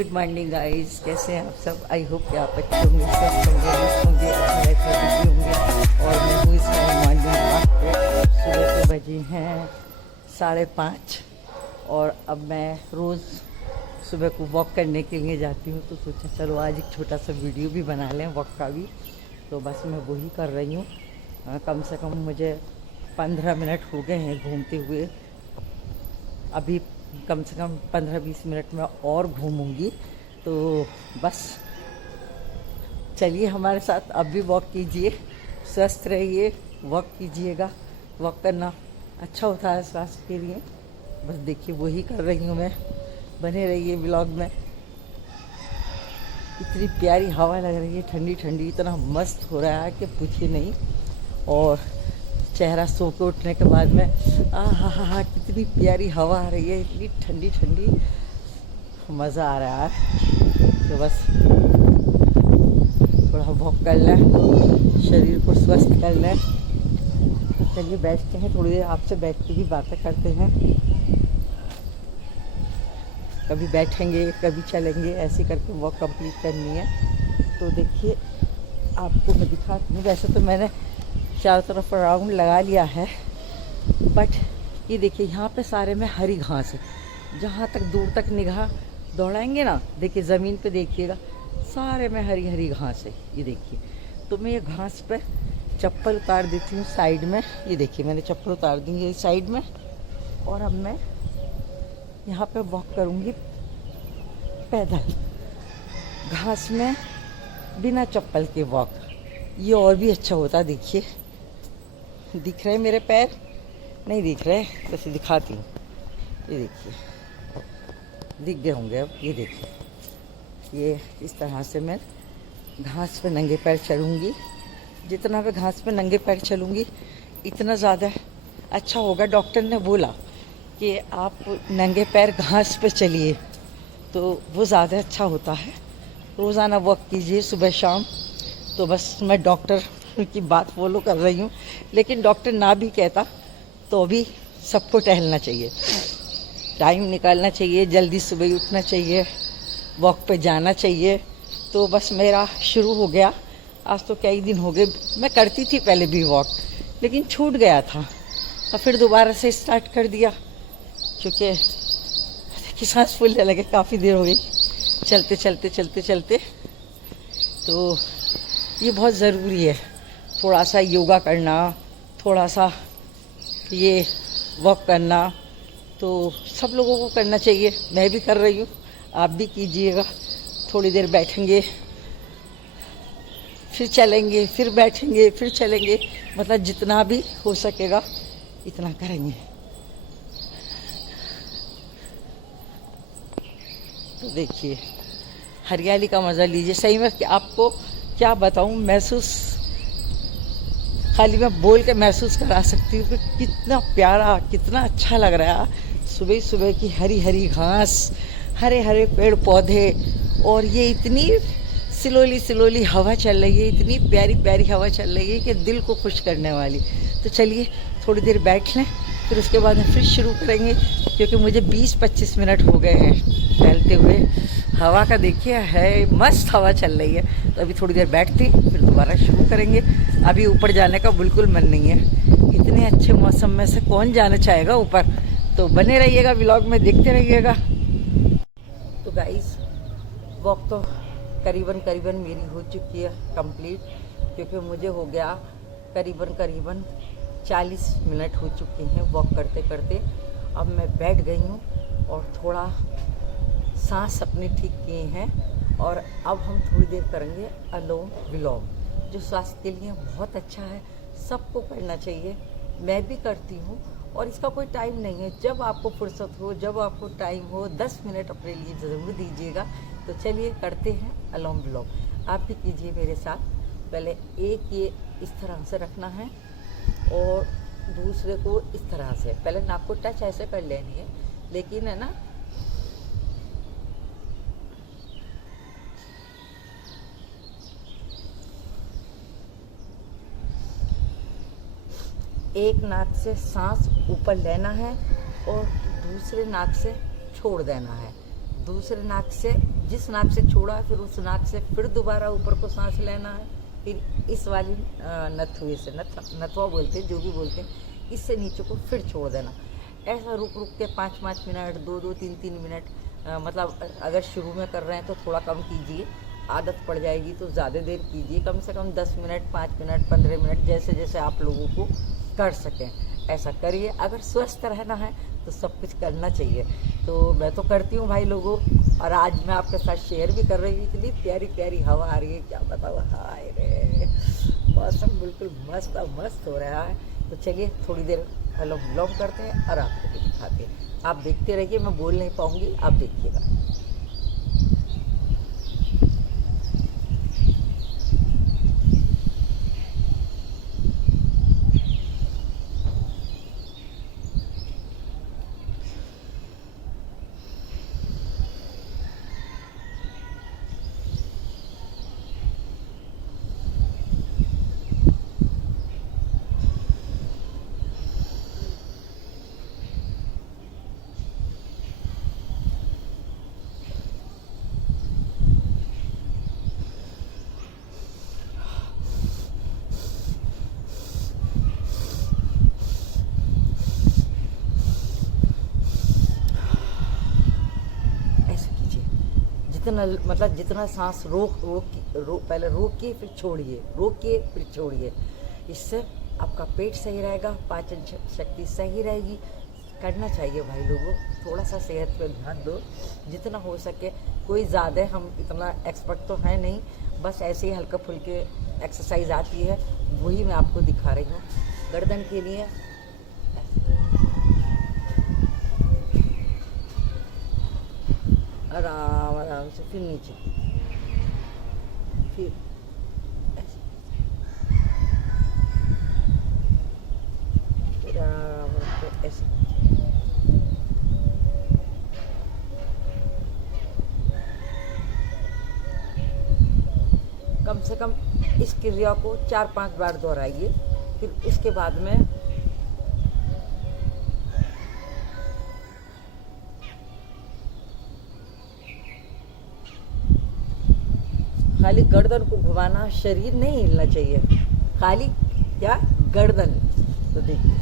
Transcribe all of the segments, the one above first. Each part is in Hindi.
गुड मॉर्निंग गाइस, कैसे हैं आप सब। आई होप कि आप अच्छे होंगे, स्वस्थ होंगे, मस्त होंगे, अच्छे बिजी होंगे। और मैं हूँ इस टाइम मॉर्निंग वॉक पे। सुबह के बजे हैं 5:30 और अब मैं रोज़ सुबह को वॉक करने के लिए जाती हूँ। तो सोचा चलो आज एक छोटा सा वीडियो भी बना लें वॉक का भी। तो बस मैं वही कर रही हूँ। कम से कम मुझे 15 मिनट हो गए हैं घूमते हुए। अभी कम से कम 15-20 मिनट में और घूमूंगी। तो बस चलिए हमारे साथ अब भी वॉक कीजिए, स्वस्थ रहिए, वॉक कीजिएगा। वॉक करना अच्छा होता है स्वास्थ्य के लिए। बस देखिए वही कर रही हूँ मैं। बने रहिए ब्लॉग में। इतनी प्यारी हवा लग रही है, ठंडी ठंडी, इतना मस्त हो रहा है कि पूछिए नहीं। और चेहरा सो के उठने के बाद में हा कितनी प्यारी हवा आ रही है, इतनी ठंडी ठंडी, मज़ा आ रहा है। तो बस थोड़ा वॉक कर लें, शरीर को स्वस्थ कर लें। तो चलिए बैठते हैं, थोड़ी देर आपसे बैठ के भी बातें करते हैं। कभी बैठेंगे कभी चलेंगे, ऐसे करके वॉक कंप्लीट करनी है। तो देखिए आपको मैं दिखाती हूँ। वैसे तो मैंने चारों तरफ राउंड लगा लिया है, बट ये देखिए यहाँ पे सारे में हरी घास है। जहाँ तक दूर तक निगाह दौड़ाएंगे ना, देखिए ज़मीन पे देखिएगा सारे में हरी हरी घास है। ये देखिए, तो मैं ये घास पे चप्पल उतार देती हूँ साइड में। ये देखिए मैंने चप्पल उतार दी है साइड में। और अब मैं यहाँ पे वॉक करूँगी पैदल, घास में, बिना चप्पल के वॉक। ये और भी अच्छा होता। देखिए दिख रहे मेरे पैर? नहीं दिख रहे, वैसे दिखाती हूँ। ये देखिए दिख गए होंगे अब। ये देखिए, ये इस तरह से मैं घास पे नंगे पैर चलूँगी। जितना मैं घास पे नंगे पैर चलूँगी इतना ज़्यादा अच्छा होगा। डॉक्टर ने बोला कि आप नंगे पैर घास पे चलिए तो वो ज़्यादा अच्छा होता है। रोज़ाना वॉक कीजिए सुबह शाम। तो बस मैं डॉक्टर की बात फॉलो कर रही हूँ। लेकिन डॉक्टर ना भी कहता तो भी सबको टहलना चाहिए, टाइम निकालना चाहिए, जल्दी सुबह ही उठना चाहिए, वॉक पे जाना चाहिए। तो बस मेरा शुरू हो गया। आज तो कई दिन हो गए, मैं करती थी पहले भी वॉक, लेकिन छूट गया था। और फिर दोबारा से स्टार्ट कर दिया, क्योंकि सांस फूलने लगे, काफ़ी देर हो गई चलते चलते चलते चलते। तो ये बहुत ज़रूरी है, थोड़ा सा योगा करना, थोड़ा सा ये वॉक करना। तो सब लोगों को करना चाहिए, मैं भी कर रही हूँ, आप भी कीजिएगा। थोड़ी देर बैठेंगे, फिर चलेंगे, फिर बैठेंगे, फिर चलेंगे, मतलब जितना भी हो सकेगा इतना करेंगे। तो देखिए हरियाली का मज़ा लीजिए। सही में कि आपको क्या बताऊँ, महसूस खाली मैं बोल के महसूस करा सकती हूँ कि कितना प्यारा, कितना अच्छा लग रहा है। सुबह सुबह की हरी हरी घास, हरे हरे पेड़ पौधे, और ये इतनी स्लोली हवा चल रही है, इतनी प्यारी प्यारी हवा चल रही है कि दिल को खुश करने वाली। तो चलिए थोड़ी देर बैठ लें, फिर उसके बाद हम फिर शुरू करेंगे, क्योंकि मुझे 20-25 मिनट हो गए हैं टहलते हुए। हवा का देखिए है, मस्त हवा चल रही है। तो अभी थोड़ी देर बैठते हैं, फिर दोबारा शुरू करेंगे। अभी ऊपर जाने का बिल्कुल मन नहीं है, इतने अच्छे मौसम में से कौन जाना चाहेगा ऊपर। तो बने रहिएगा व्लॉग में, देखते रहिएगा। तो गाइस वॉक तो करीबन मेरी हो चुकी है कंप्लीट, क्योंकि मुझे हो गया करीबन 40 मिनट हो चुके हैं वॉक करते करते। अब मैं बैठ गई हूँ और थोड़ा सांस अपने ठीक किए हैं। और अब हम थोड़ी देर करेंगे अनुलोम विलोम, जो स्वास्थ्य के लिए बहुत अच्छा है, सबको करना चाहिए। मैं भी करती हूँ, और इसका कोई टाइम नहीं है। जब आपको फुर्सत हो, जब आपको टाइम हो, 10 मिनट अपने लिए ज़रूर दीजिएगा। तो चलिए करते हैं अनुलोम विलोम, आप भी कीजिए मेरे साथ। पहले एक ये इस तरह से रखना है और दूसरे को इस तरह से, पहले नाक को टच ऐसे कर लेनी है, लेकिन है ना एक नाक से सांस ऊपर लेना है और दूसरे नाक से छोड़ देना है। दूसरे नाक से जिस नाक से छोड़ा फिर उस नाक से फिर दोबारा ऊपर को सांस लेना है। फिर इस वाली नथुए से, नथवा बोलते हैं, जो भी बोलते हैं, इससे नीचे को फिर छोड़ देना। ऐसा रुक रुक के 5-5 मिनट, 2-2, 3-3 मिनट, मतलब अगर शुरू में कर रहे हैं तो थोड़ा कम कीजिए, आदत पड़ जाएगी तो ज़्यादा देर कीजिए, कम से कम 10 मिनट, 5 मिनट, 15 मिनट, जैसे जैसे आप लोगों को कर सकें ऐसा करिए। अगर स्वस्थ रहना है तो सब कुछ करना चाहिए। तो मैं तो करती हूँ भाई लोगों, और आज मैं आपके साथ शेयर भी कर रही हूँ। इतनी प्यारी प्यारी हवा आ रही है, क्या बताओ। हाय रे, मौसम बिल्कुल मस्त मस्त हो रहा है। तो चलिए थोड़ी देर अनुलोम विलोम करते हैं और आपको भी दिखाते हैं। आप देखते रहिए, मैं बोल नहीं पाऊँगी, आप देखिएगा। जितना मतलब जितना सांस पहले रोकिए फिर छोड़िए, रोकिए फिर छोड़िए। इससे आपका पेट सही रहेगा, पाचन शक्ति सही रहेगी। करना चाहिए भाई लोगों, थोड़ा सा सेहत पे ध्यान दो जितना हो सके। कोई ज़्यादा हम इतना एक्सपर्ट तो है नहीं, बस ऐसे ही हल्का फुल्के एक्सरसाइज आती है, वही मैं आपको दिखा रही हूँ। गर्दन के लिए आराम आराम से, फिर नीचे, फिर ऐसे, फिर आराम से ऐसे। कम से कम इस क्रिया को 4-5 बार दोहराइए। फिर उसके बाद में खाली गर्दन को घुमाना, शरीर नहीं हिलना चाहिए, खाली क्या गर्दन। तो देखिए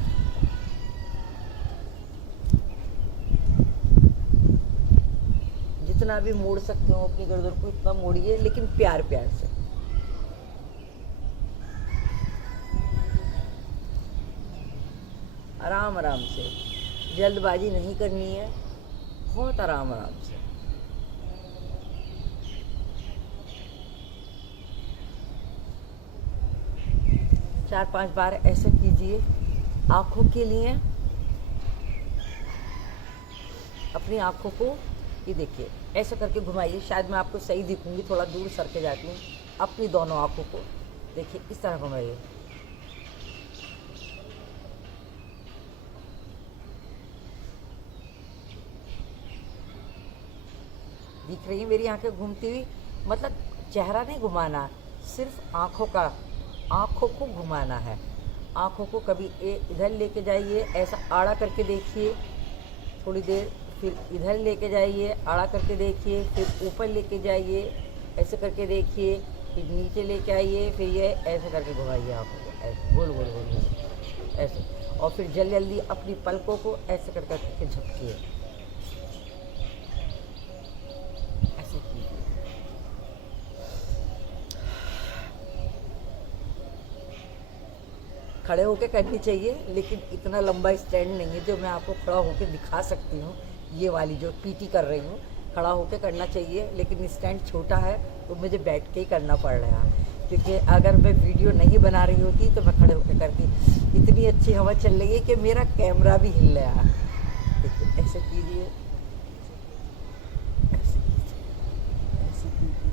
जितना भी मोड़ सकते हो अपनी गर्दन को इतना मोड़िए, लेकिन प्यार प्यार से। आराम आराम से, जल्दबाजी नहीं करनी है, बहुत आराम आराम से। चार 5 बार ऐसे कीजिए। आँखों के लिए अपनी आँखों को ये देखिए ऐसे करके घुमाइए। शायद मैं आपको सही दिखूंगी, थोड़ा दूर सर के जाती हूँ। अपनी दोनों आँखों को देखिए इस तरह घुमाइए। दिख रही है मेरी आंखें घूमती हुई? मतलब चेहरा नहीं घुमाना, सिर्फ आँखों को घुमाना है। आँखों को कभी इधर लेके जाइए, ऐसा आड़ा करके देखिए थोड़ी देर, फिर इधर लेके जाइए, आड़ा करके देखिए, फिर ऊपर लेके जाइए, ऐसे करके देखिए, फिर नीचे लेके आइए, फिर ये ऐसे करके घुमाइए आँखों को, ऐसे गोल गोल गोल गोल ऐसे। और फिर जल्दी अपनी पलकों को ऐसे कर करके झपकिए, ऐसे कीजिए। खड़े होके करनी चाहिए, लेकिन इतना लंबा स्टैंड नहीं है जो मैं आपको खड़ा होके दिखा सकती हूँ। ये वाली जो पीटी कर रही हूँ, खड़ा होके करना चाहिए, लेकिन स्टैंड छोटा है तो मुझे बैठ के ही करना पड़ रहा है। क्योंकि अगर मैं वीडियो नहीं बना रही होती तो मैं खड़े होके करती। इतनी अच्छी हवा चल रही है कि मेरा कैमरा भी हिल रहा है। देखिए ऐसे कीजिए, ऐसे कीजिए, ऐसे कीजिए,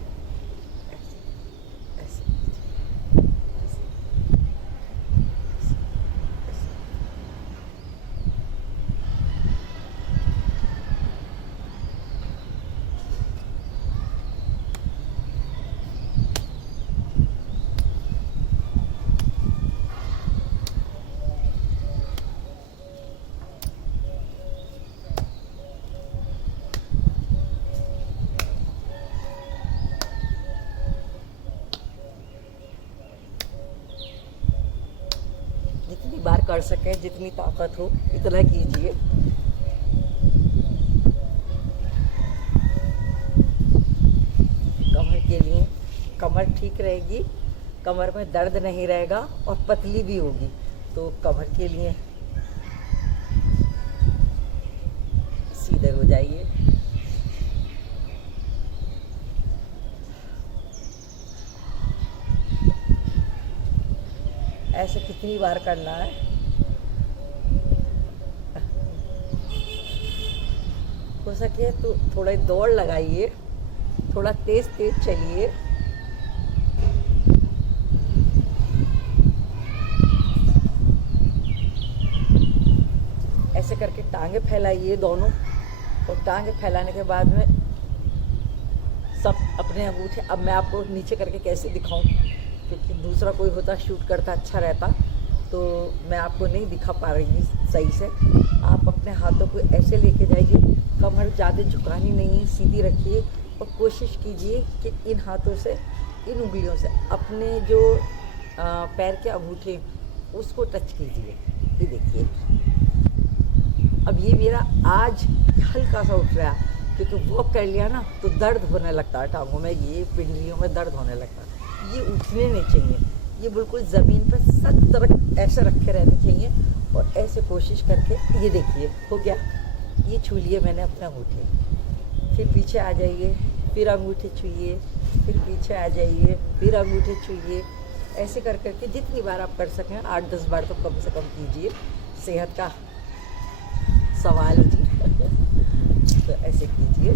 ऐसे, ऐसे कीजिए, ऐसे, ऐसे। आप कर सकें, जितनी ताकत हो इतना कीजिए। कमर के लिए, कमर ठीक रहेगी, कमर में दर्द नहीं रहेगा और पतली भी होगी, तो कमर के लिए सीधे हो जाइए। ऐसे कितनी बार करना है। हो सके तो थोड़ा दौड़ लगाइए, थोड़ा तेज तेज चलिए। ऐसे करके टांगे फैलाइए दोनों, और टांगे फैलाने के बाद में सब अपने अंगूठे, अब मैं आपको नीचे करके कैसे दिखाऊं, क्योंकि दूसरा कोई होता शूट करता अच्छा रहता, तो मैं आपको नहीं दिखा पा रही सही से। आप अपने हाथों को ऐसे लेके जाइए, कमर ज़्यादा झुकानी नहीं, सीधी रखिए और कोशिश कीजिए कि इन हाथों से, इन उंगलियों से अपने जो पैर के अंगूठे उसको टच कीजिए। ये देखिए, अब ये मेरा आज हल्का सा उठ रहा है, क्योंकि वॉक कर लिया ना तो दर्द होने लगता है टांगों में, ये पिंडलियों में दर्द होने लगता है। ये उठने नहीं चाहिए, ये बिल्कुल ज़मीन पर सख्त ऐसे रखे रहने चाहिए। और ऐसे कोशिश करके, ये देखिए हो गया, ये छू लिए मैंने अपने अंगूठे। फिर पीछे आ जाइए, फिर अंगूठे छूइए, फिर पीछे आ जाइए, फिर अंगूठे छूइए। ऐसे कर करके जितनी बार आप कर सकें, 8-10 बार तो कम से कम कीजिए, सेहत का सवाल है जी। तो ऐसे कीजिए,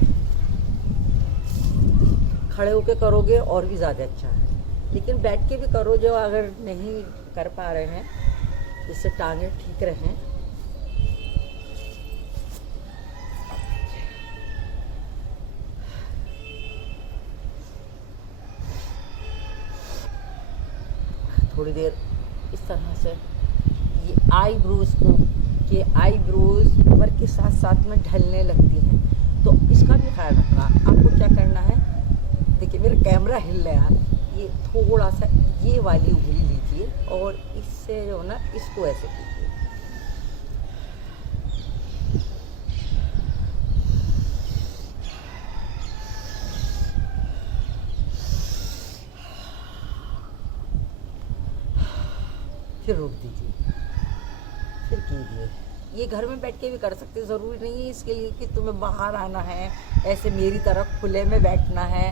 खड़े होके करोगे और भी ज़्यादा अच्छा है, लेकिन बैठ के भी करो जो अगर नहीं कर पा रहे हैं, जिससे टांगे ठीक रहें। थोड़ी देर इस तरह से, ये आईब्रोज को, कि आईब्रोज कमर के साथ साथ में ढलने लगती हैं, तो इसका भी ख्याल रखना। आपको क्या करना है, देखिए मेरा कैमरा हिल रहा है, ये थोड़ा सा ये वाली उंगली लीजिए और इससे जो ना इसको ऐसे कीजिए। फिर रोक दीजिए, फिर कीजिए। ये घर में बैठ के भी कर सकते, ज़रूरी नहीं है इसके लिए कि तुम्हें बाहर आना है, ऐसे मेरी तरफ खुले में बैठना है,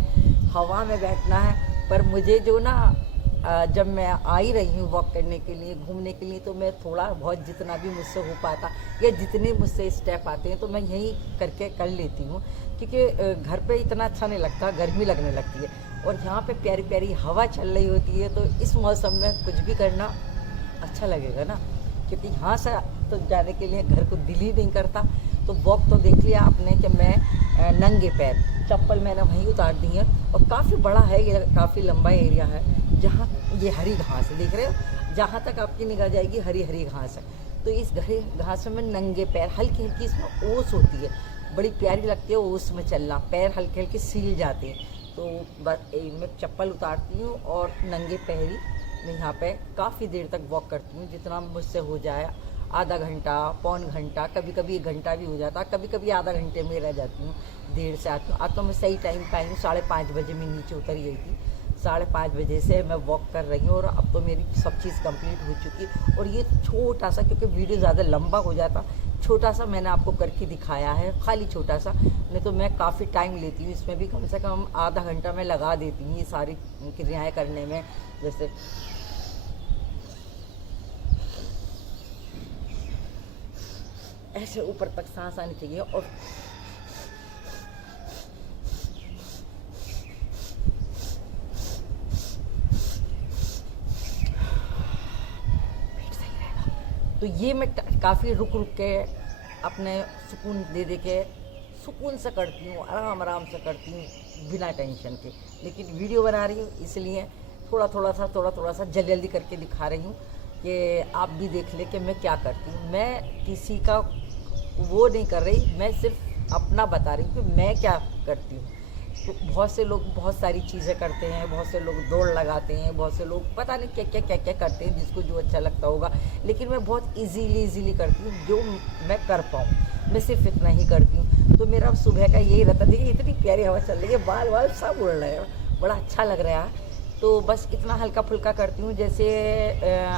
हवा में बैठना है। पर मुझे जो ना, जब मैं आई रही हूँ वॉक करने के लिए, घूमने के लिए, तो मैं थोड़ा बहुत जितना भी मुझसे हो पाता या जितने मुझसे स्टेप आते हैं तो मैं यहीं करके कर लेती हूँ, क्योंकि घर पे इतना अच्छा नहीं लगता, गर्मी लगने लगती है। और यहाँ पे प्यारी प्यारी हवा चल रही होती है, तो इस मौसम में कुछ भी करना अच्छा लगेगा ना, क्योंकि यहाँ से तो जाने के लिए घर को दिल ही नहीं करता। तो वॉक तो देख लिया आपने कि मैं नंगे पैर, चप्पल मैंने वहीं उतार दी है, और काफ़ी बड़ा है ये, काफ़ी लंबा एरिया है, जहाँ ये हरी घास देख रहे हो, जहाँ तक आपकी निगाह जाएगी हरी हरी घास है। तो इस हरी घास में नंगे पैर, हल्की हल्की इसमें ओस होती है, बड़ी प्यारी लगती है ओस में चलना, पैर हल्के हल्के सील जाते हैं। तो बस मैं चप्पल उतारती हूँ और नंगे पैरी मैं यहाँ पे काफ़ी देर तक वॉक करती हूँ, जितना मुझसे हो जाए, आधा घंटा, पौन घंटा, कभी कभी 1 घंटा भी हो जाता, कभी कभी आधा घंटे में रह जाती हूँ, देर से आती हूँ। आज तो मैं सही टाइम पे आई हूँ, 5:30 बजे मैं नीचे उतर गई थी, 5:30 बजे से मैं वॉक कर रही हूँ और अब तो मेरी सब चीज़ कंप्लीट हो चुकी। और ये छोटा सा, क्योंकि वीडियो ज़्यादा लंबा हो जाता, छोटा सा मैंने आपको करके दिखाया है, खाली छोटा सा, नहीं तो मैं काफ़ी टाइम लेती हूँ, इसमें भी कम से कम आधा घंटा मैं लगा देती हूँ ये सारी क्रियाएँ करने में। जैसे ऐसे ऊपर तक सांस आनी चाहिए, और तो ये मैं काफ़ी रुक रुक के अपने सुकून दे दे के सुकून से करती हूँ, आराम आराम से करती हूँ, बिना टेंशन के। लेकिन वीडियो बना रही हूँ इसलिए थोड़ा थोड़ा सा जल्दी जल्दी करके दिखा रही हूँ कि आप भी देख ले कि मैं क्या करती हूँ। मैं किसी का वो नहीं कर रही, मैं सिर्फ अपना बता रही हूँ कि मैं क्या करती हूँ। तो बहुत से लोग बहुत सारी चीज़ें करते हैं, बहुत से लोग दौड़ लगाते हैं, बहुत से लोग पता नहीं क्या करते हैं, जिसको जो अच्छा लगता होगा। लेकिन मैं बहुत इजीली करती हूँ, जो मैं कर पाऊँ मैं सिर्फ इतना ही करती हूँ। तो मेरा सुबह का यही रहता, देखिए इतनी प्यारी हवा चल रही है, बाल सब उड़ रहे हैं, बड़ा अच्छा लग रहा है। तो बस इतना हल्का फुल्का करती हूँ। जैसे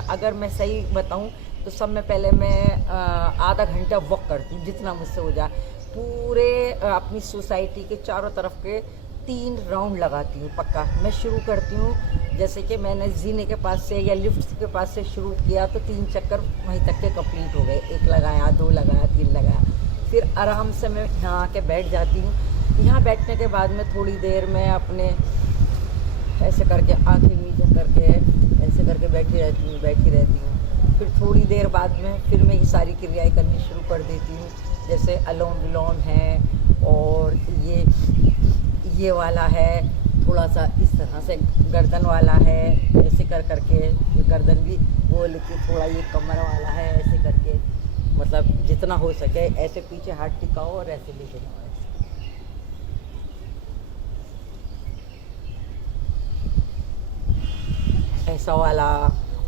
अगर मैं सही बताऊँ तो सब में पहले मैं आधा घंटा वॉक करती हूँ, जितना मुझसे हो जाए। पूरे अपनी सोसाइटी के चारों तरफ के 3 राउंड लगाती हूँ पक्का। मैं शुरू करती हूँ, जैसे कि मैंने जीने के पास से या लिफ्ट के पास से शुरू किया तो 3 चक्कर वहीं तक के कंप्लीट हो गए। 1 लगाया, 2 लगाया, 3 लगाया। फिर आराम से मैं यहाँ आके बैठ जाती हूँ। यहाँ बैठने के बाद में थोड़ी देर मैं अपने ऐसे करके आंखें नीचे करके ऐसे करके बैठी रहती हूँ। फिर थोड़ी देर बाद में फिर मैं ये सारी क्रियाएं करनी शुरू कर देती हूँ, जैसे अलोम विलोम है, और ये वाला है, थोड़ा सा इस तरह से गर्दन वाला है, ऐसे करके गर्दन भी वो, लेकिन थोड़ा ये कमर वाला है, ऐसे करके मतलब जितना हो सके ऐसे पीछे हाथ टिकाओ और ऐसे लेके जाओ, ऐसा वाला।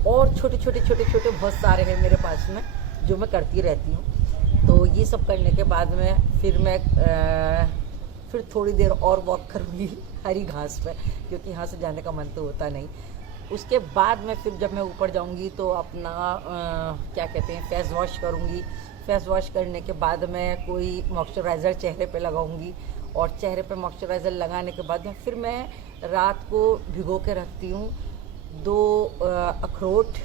और छोटे छोटे बहुत सारे हैं मेरे पास में जो मैं करती रहती हूँ। तो ये सब करने के बाद में फिर मैं फिर थोड़ी देर और वॉक करूँगी हरी घास पे, क्योंकि यहाँ से जाने का मन तो होता नहीं। उसके बाद में फिर जब मैं ऊपर जाऊँगी तो अपना क्या कहते हैं, फेस वॉश करूँगी। फेस वॉश करने के बाद मैं कोई मॉइस्चराइज़र चेहरे पे लगाऊँगी, और चेहरे पे मॉइस्चराइज़र लगाने के बाद में फिर मैं रात को भिगो के रखती हूँ 2 अखरोट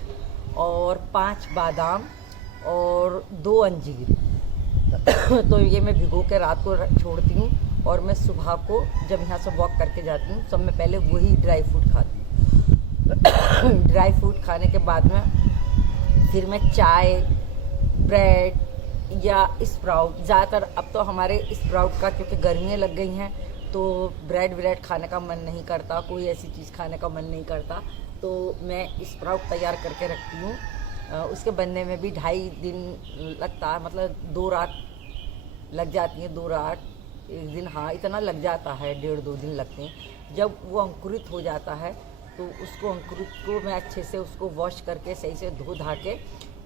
और 5 बादाम और 2 अंजीर। तो ये मैं भिगो के रात को छोड़ती हूँ, और मैं सुबह को जब यहाँ से वॉक करके जाती हूँ सब में पहले वही ड्राई फ्रूट खाती हूँ। ड्राई फ्रूट खाने के बाद में फिर मैं चाय, ब्रेड या स्प्राउट, ज़्यादातर अब तो हमारे स्प्राउट का क्योंकि गर्मियाँ लग गई हैं तो ब्रेड खाने का मन नहीं करता, कोई ऐसी चीज़ खाने का मन नहीं करता, तो मैं स्प्राउट तैयार करके रखती हूँ। उसके बनने में भी 2.5 दिन लगता है, मतलब 2 रात लग जाती हैं, 2 रात 1 दिन, हाँ इतना लग जाता है, 1.5-2 दिन लगते हैं। जब वो अंकुरित हो जाता है तो उसको अंकुरित को मैं अच्छे से उसको वॉश करके सही से धो धा के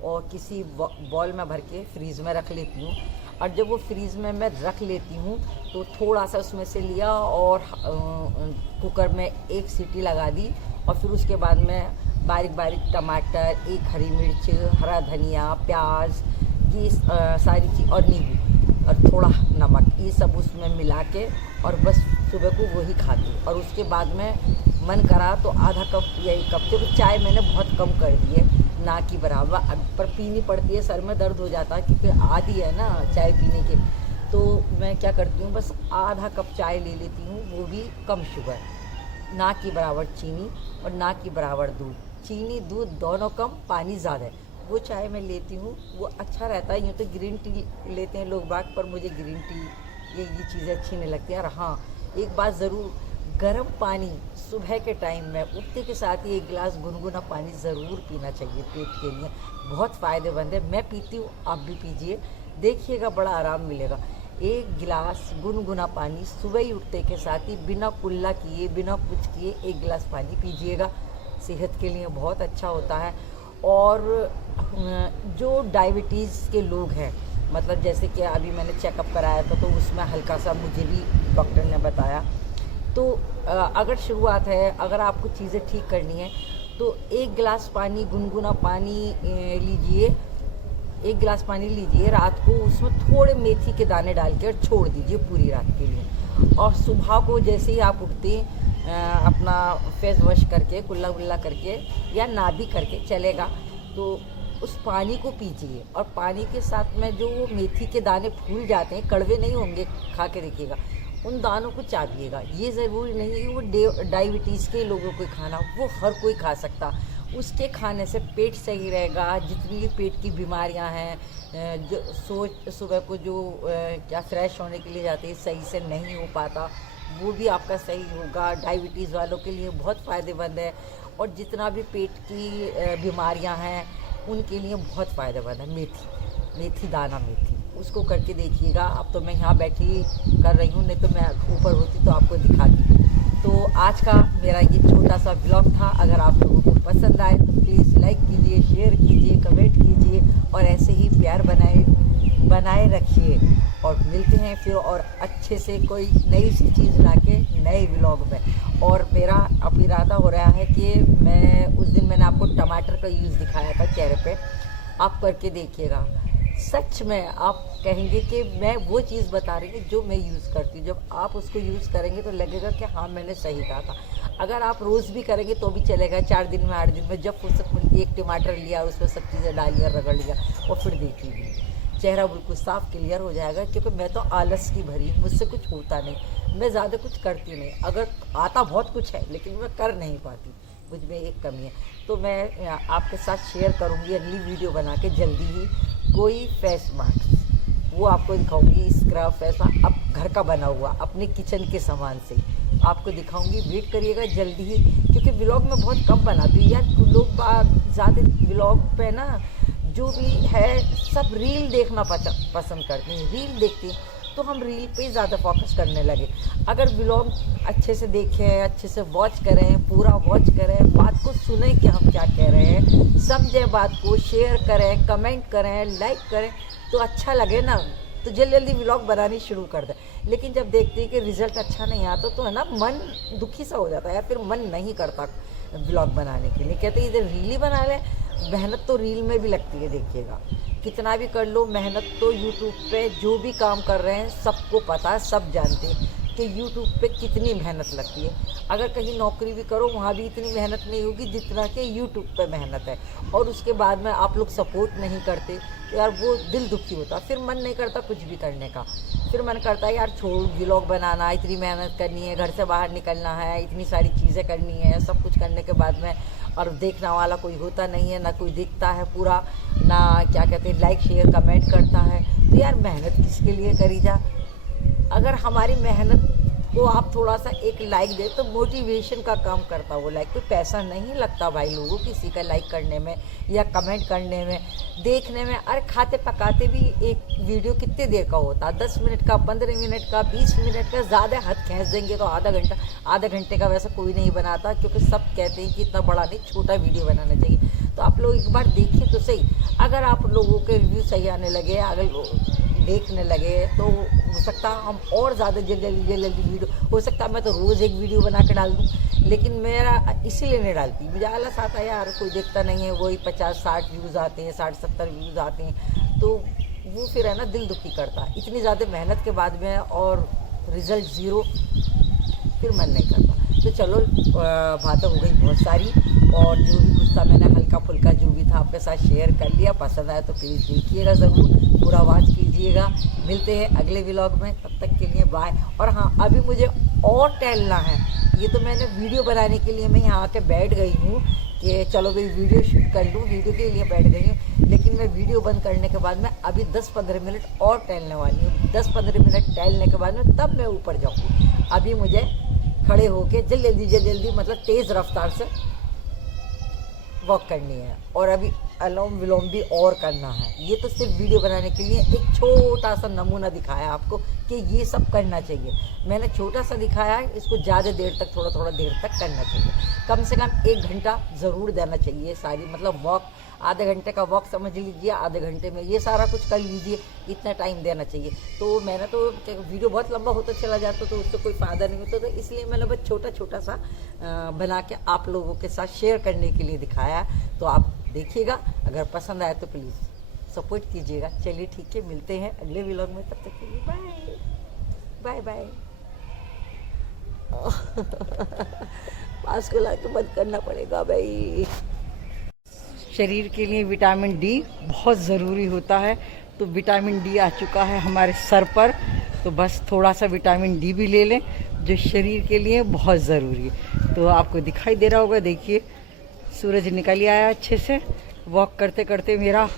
और किसी बॉल में भर के फ्रीज़ में रख लेती हूँ। और जब वो फ्रीज़ में मैं रख लेती हूँ तो थोड़ा सा उसमें से लिया और कुकर में 1 सीटी लगा दी, और फिर उसके बाद में बारीक टमाटर, 1 हरी मिर्च, हरा धनिया, प्याज, ये सारी चीज़ और नींबू और थोड़ा नमक, ये सब उसमें मिला के और बस सुबह को वही खाती हूँ। और उसके बाद में मन करा तो आधा कप या 1 कप, क्योंकि चाय मैंने बहुत कम कर दी है, ना की बराबर, पर पीनी पड़ती है, सर में दर्द हो जाता है क्योंकि आदी है ना चाय पीने के। तो मैं क्या करती हूँ, बस आधा कप चाय ले लेती हूँ, वो भी कम शुगर, ना की बराबर चीनी और ना की बराबर दूध। चीनी दूध दोनों कम, पानी ज़्यादा है, वो चाय मैं लेती हूँ, वो अच्छा रहता है। यूँ तो ग्रीन टी लेते हैं लोग बाग, पर मुझे ग्रीन टी ये चीज़ें अच्छी नहीं लगती। और हाँ, एक बात ज़रूर, गर्म पानी सुबह के टाइम में उठते के साथ ही 1 गिलास गुनगुना पानी ज़रूर पीना चाहिए, पेट के लिए बहुत फ़ायदेमंद है। मैं पीती हूँ, आप भी पीजिए, देखिएगा बड़ा आराम मिलेगा। 1 गिलास गुनगुना पानी सुबह ही उठते के साथ ही बिना कुल्ला किए, बिना कुछ किए 1 गिलास पानी पीजिएगा, सेहत के लिए बहुत अच्छा होता है। और जो डायबिटीज़ के लोग हैं, मतलब जैसे कि अभी मैंने चेकअप कराया था तो उसमें हल्का सा मुझे भी डॉक्टर ने बताया, तो अगर शुरुआत है, अगर आपको चीज़ें ठीक करनी है तो 1 गिलास पानी, गुनगुना पानी लीजिए, 1 गिलास पानी लीजिए, रात को उसमें थोड़े मेथी के दाने डाल के और छोड़ दीजिए पूरी रात के लिए। और सुबह को जैसे ही आप उठते अपना फेस वॉश करके, कुल्ला गुल्ला करके या ना भी करके चलेगा, तो उस पानी को पीजिए। और पानी के साथ में जो मेथी के दाने फूल जाते हैं, कड़वे नहीं होंगे, खा के देखिएगा, उन दानों को चाटिएगा। ये ज़रूरी नहीं है वो डायबिटीज़ के लोगों को खाना, वो हर कोई खा सकता, उसके खाने से पेट सही रहेगा। जितनी भी पेट की बीमारियां हैं, जो सुबह को जो क्या फ्रेश होने के लिए जाते हैं, सही से नहीं हो पाता, वो भी आपका सही होगा। डायबिटीज़ वालों के लिए बहुत फ़ायदेमंद है। और जितना भी पेट की बीमारियां हैं उनके लिए बहुत फ़ायदेमंद है मेथी दाना, मेथी उसको करके देखिएगा। अब तो मैं यहाँ बैठी कर रही हूँ, नहीं तो मैं ऊपर होती तो आपको दिखाती। तो आज का मेरा ये छोटा सा व्लॉग था। अगर आप लोगों को पसंद आए तो प्लीज़ लाइक कीजिए, शेयर कीजिए, कमेंट कीजिए और ऐसे ही प्यार बनाए रखिए। और मिलते हैं फिर और अच्छे से कोई नई सी चीज़ लाके नए व्लॉग में। और मेरा अब इरादा हो रहा है कि मैं उस दिन मैंने आपको टमाटर का यूज़ दिखाया था चेहरे पे, आप करके देखिएगा। सच में आप कहेंगे कि मैं वो चीज़ बता रही हूँ जो मैं यूज़ करती हूँ। जब आप उसको यूज़ करेंगे तो लगेगा कि हाँ मैंने सही कहा था। अगर आप रोज़ भी करेंगे तो भी चलेगा, 4 दिन में 8 दिन में जब फुर्सत मिलती, एक टमाटर लिया, उसमें सब चीज़ें डाल लिया, रगड़ लिया और फिर देख लीजिए, चेहरा बिल्कुल साफ क्लियर हो जाएगा। क्योंकि मैं तो आलस की भरी, मुझसे कुछ होता नहीं, मैं ज़्यादा कुछ करती नहीं। अगर आता बहुत कुछ है लेकिन मैं कर नहीं पाती, मुझ में एक कमी है। तो मैं आपके साथ शेयर करूँगी अगली वीडियो बना के जल्दी ही, कोई फेस मास्क वो आपको दिखाऊंगी, स्क्रब फेस मास्क अब घर का बना हुआ अपने किचन के सामान से आपको दिखाऊंगी। वेट करिएगा जल्दी ही, क्योंकि व्लॉग में बहुत कम बनाती हूँ यार। लोग ज़्यादा व्लॉग पे ना जो भी है सब रील देखना पसंद करते हैं, रील देखते हैं तो हम रील पे ज़्यादा फोकस करने लगे। अगर व्लॉग अच्छे से देखें, अच्छे से वॉच करें, पूरा वॉच करें, बात को सुने कि हम क्या कह रहे हैं, समझें बात को, शेयर करें, कमेंट करें, लाइक करें तो अच्छा लगे ना, तो जल्दी जल्दी व्लॉग बनानी शुरू कर दें। लेकिन जब देखते हैं कि रिज़ल्ट अच्छा नहीं आता तो है ना मन दुखी सा हो जाता है यार, फिर मन नहीं करता व्लॉग बनाने के लिए। कहते हैं इधर रील ही बना लें, मेहनत तो रील में भी लगती है। देखिएगा कितना भी कर लो मेहनत तो यूट्यूब पे जो भी काम कर रहे हैं सबको पता है, सब जानते हैं कि यूट्यूब पे कितनी मेहनत लगती है। अगर कहीं नौकरी भी करो वहाँ भी इतनी मेहनत नहीं होगी जितना कि यूट्यूब पे मेहनत है। और उसके बाद में आप लोग सपोर्ट नहीं करते तो यार वो दिल दुखी होता, फिर मन नहीं करता कुछ भी करने का। फिर मन करता है यार छोड़, व्लॉग बनाना, इतनी मेहनत करनी है, घर से बाहर निकलना है, इतनी सारी चीज़ें करनी है, सब कुछ करने के बाद में और देखने वाला कोई होता नहीं है, ना कोई दिखता है पूरा, ना क्या कहते हैं लाइक शेयर कमेंट करता है, तो यार मेहनत किसके लिए करी जा। अगर हमारी मेहनत को आप थोड़ा सा एक लाइक दे तो मोटिवेशन का काम करता वो लाइक, कोई पैसा नहीं लगता भाई लोगों किसी का लाइक करने में या कमेंट करने में, देखने में। अरे खाते पकाते भी एक वीडियो कितने देर का होता, 10 मिनट का, 15 मिनट का, 20 मिनट का, ज़्यादा हद खींच देंगे तो आधा घंटे का वैसे कोई नहीं बनाता, क्योंकि सब कहते हैं कि इतना बड़ा नहीं छोटा वीडियो बनाना चाहिए। तो आप लोग एक बार देखिए तो सही, अगर आप लोगों के रिव्यू सही आने लगे, अगर देखने लगे तो हो सकता है हम और ज़्यादा जल्दी वीडियो, हो सकता है मैं तो रोज़ एक वीडियो बना के डाल दूँ, लेकिन मेरा इसीलिए नहीं डालती, मुझे आलस आता है यार, कोई देखता नहीं है, वही 50-60 व्यूज़ आते हैं, 60-70 व्यूज़ आते हैं, तो वो फिर है ना दिल दुखी करता है। इतनी ज़्यादा मेहनत के बाद में और रिज़ल्ट ज़ीरो, फिर मन नहीं करता। तो चलो बातें हो गई बहुत सारी, और जो भी कुछ था मैंने हल्का फुल्का जो भी था आपके साथ शेयर कर लिया। पसंद आया तो प्लीज़ देखिएगा ज़रूर, पूरा वॉच कीजिएगा। मिलते हैं अगले व्लॉग में, तब तक के लिए बाय। और हाँ, अभी मुझे और टहलना है, ये तो मैंने वीडियो बनाने के लिए मैं यहाँ आके बैठ गई हूँ कि चलो भाई वीडियो शूट कर लूँ, वीडियो के लिए बैठ गई हूँ। लेकिन मैं वीडियो बंद करने के बाद में अभी 10-15 मिनट और टहलने वाली हूँ। 10-15 मिनट टहलने के बाद में तब मैं ऊपर जाऊँगी। अभी मुझे खड़े होके जल्दी मतलब तेज़ रफ्तार से वॉक करनी है, और अभी अनुलोम विलोम भी और करना है। ये तो सिर्फ वीडियो बनाने के लिए एक छोटा सा नमूना दिखाया आपको कि ये सब करना चाहिए। मैंने छोटा सा दिखाया है, इसको ज़्यादा देर तक थोड़ा देर तक करना चाहिए। कम से कम 1 घंटा ज़रूर देना चाहिए सारी, मतलब वॉक, आधे घंटे का वॉक समझ लीजिए, आधे घंटे में ये सारा कुछ कर लीजिए, इतना टाइम देना चाहिए। तो मैंने तो वीडियो बहुत लंबा होता चला जाता तो उससे कोई फ़ायदा नहीं होता, तो इसलिए मैंने बस छोटा सा बना के आप लोगों के साथ शेयर करने के लिए दिखाया। तो आप देखिएगा, अगर पसंद आए तो प्लीज़ सपोर्ट कीजिएगा। चलिए ठीक है, मिलते हैं अगले व्लॉग में, तब तक के लिए बाय बाय। पास को ला के बंद करना पड़ेगा भाई। शरीर के लिए विटामिन डी बहुत ज़रूरी होता है, तो विटामिन डी आ चुका है हमारे सर पर, तो बस थोड़ा सा विटामिन डी भी ले लें जो शरीर के लिए बहुत ज़रूरी है। तो आपको दिखाई दे रहा होगा, देखिए सूरज निकल आया अच्छे से। वॉक करते करते मेरा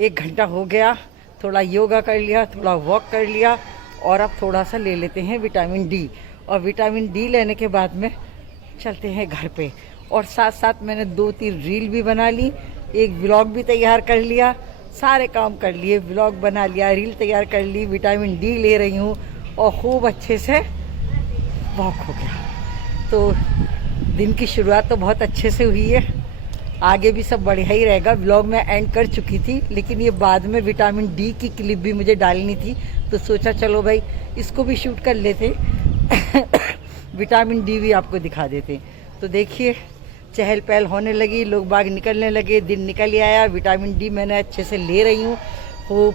1 घंटा हो गया, थोड़ा योगा कर लिया, थोड़ा वॉक कर लिया, और अब थोड़ा सा ले लेते हैं विटामिन डी। और विटामिन डी लेने के बाद में चलते हैं घर पे, और साथ साथ मैंने 2-3 रील भी बना ली, एक व्लॉग भी तैयार कर लिया, सारे काम कर लिए, व्लॉग बना लिया, रील तैयार कर ली, विटामिन डी ले रही हूँ और खूब अच्छे से वॉक हो गया। तो दिन की शुरुआत तो बहुत अच्छे से हुई है, आगे भी सब बढ़िया ही रहेगा। व्लॉग में एंड कर चुकी थी, लेकिन ये बाद में विटामिन डी की क्लिप भी मुझे डालनी थी, तो सोचा चलो भाई इसको भी शूट कर लेते विटामिन डी भी आपको दिखा देते। तो देखिए चहल पहल होने लगी, लोग बाग निकलने लगे, दिन निकल ही आया। विटामिन डी मैंने अच्छे से ले रही हूँ खूब,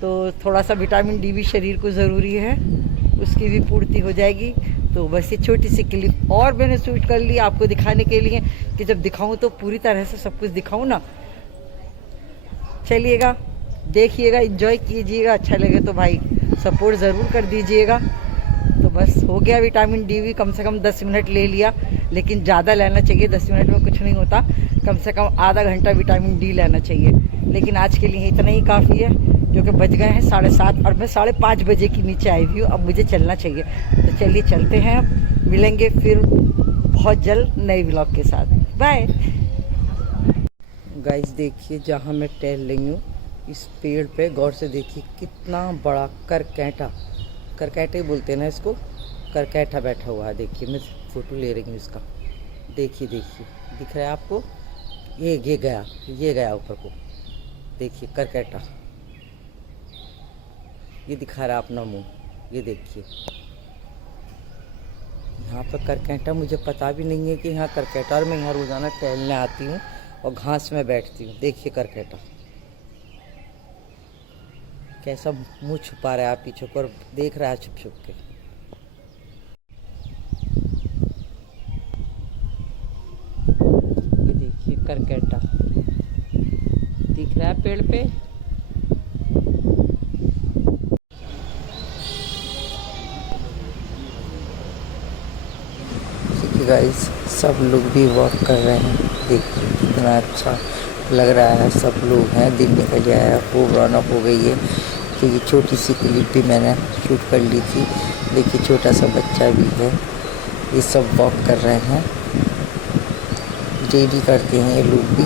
तो थोड़ा सा विटामिन डी भी शरीर को ज़रूरी है, उसकी भी पूर्ति हो जाएगी। तो बस ये छोटी सी क्लिप और मैंने शूट कर ली आपको दिखाने के लिए कि जब दिखाऊं तो पूरी तरह से सब कुछ दिखाऊं ना। चलिएगा, देखिएगा, एंजॉय कीजिएगा, अच्छा लगे तो भाई सपोर्ट ज़रूर कर दीजिएगा। तो बस हो गया, विटामिन डी भी कम से कम 10 मिनट ले लिया, लेकिन ज़्यादा लेना चाहिए, 10 मिनट में कुछ नहीं होता, कम से कम आधा घंटा विटामिन डी लेना चाहिए। लेकिन आज के लिए इतना ही काफ़ी है, जो कि बज गए हैं 7:30 और मैं 5:30 बजे की नीचे आई हुई हूँ। अब मुझे चलना चाहिए, तो चलिए चलते हैं, मिलेंगे फिर बहुत जल्द नए व्लॉग के साथ। Bye guys. देखिए जहाँ मैं टहल रही हूँ, इस पेड़ पे गौर से देखिए कितना बड़ा करकैटे बोलते हैं ना इसको, करकैठा बैठा हुआ है। देखिए मैं फ़ोटो ले रही हूँ इसका, देखिए दिख रहा है आपको, ये गया ऊपर को, देखिए करकैठा, ये दिखा रहा है अपना मुंह, ये देखिए यहाँ पर करकैठा। मुझे पता भी नहीं है कि यहाँ करकैठा, और मैं यहाँ रोज़ाना टहलने आती हूँ और घास में बैठती हूँ। देखिए करकैठा कैसा मुंह छुपा रहा है पीछे को और देख रहा है छुप के। ये देखिए करकैठा दिख रहा है पेड़ पे। गाइस सब लोग भी वॉक कर रहे हैं, देखिए कितना अच्छा लग रहा है। सब लोग हैं, दिन निकल गया है, खूब रौनक हो गई है। तो ये छोटी सी क्लिप भी मैंने शूट कर ली थी। देखिए छोटा सा बच्चा भी है, ये सब वॉक कर रहे हैं, डेली करते हैं ये लोग भी।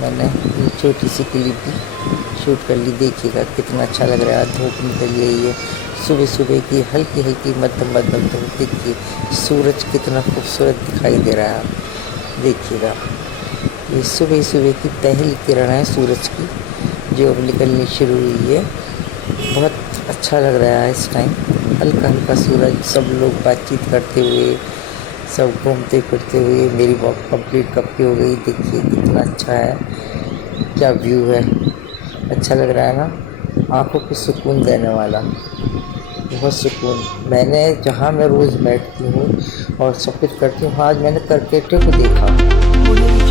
मैंने ये छोटी सी क्लिप भी शूट कर ली। देखिएगा कितना अच्छा लग रहा है, धूप निकल गई है, सुबह की हल्की मध्यम धूप। देखिए सूरज कितना खूबसूरत दिखाई दे रहा है। देखिएगा ये सुबह की पहली किरण है सूरज की, जो अब निकलनी शुरू हुई है। बहुत अच्छा लग रहा है इस टाइम, हल्का सूरज। सब लोग बातचीत करते हुए, सब घूमते फिरते हुए। मेरी वॉक कंप्लीट कब की हो गई, देखिए कितना अच्छा है, क्या व्यू है, अच्छा लग रहा है ना, आँखों को सुकून देने वाला, बहुत सुकून। मैंने जहाँ मैं रोज़ बैठती हूँ और सब कुछ करती हूँ, आज मैंने करकेटे को देखा।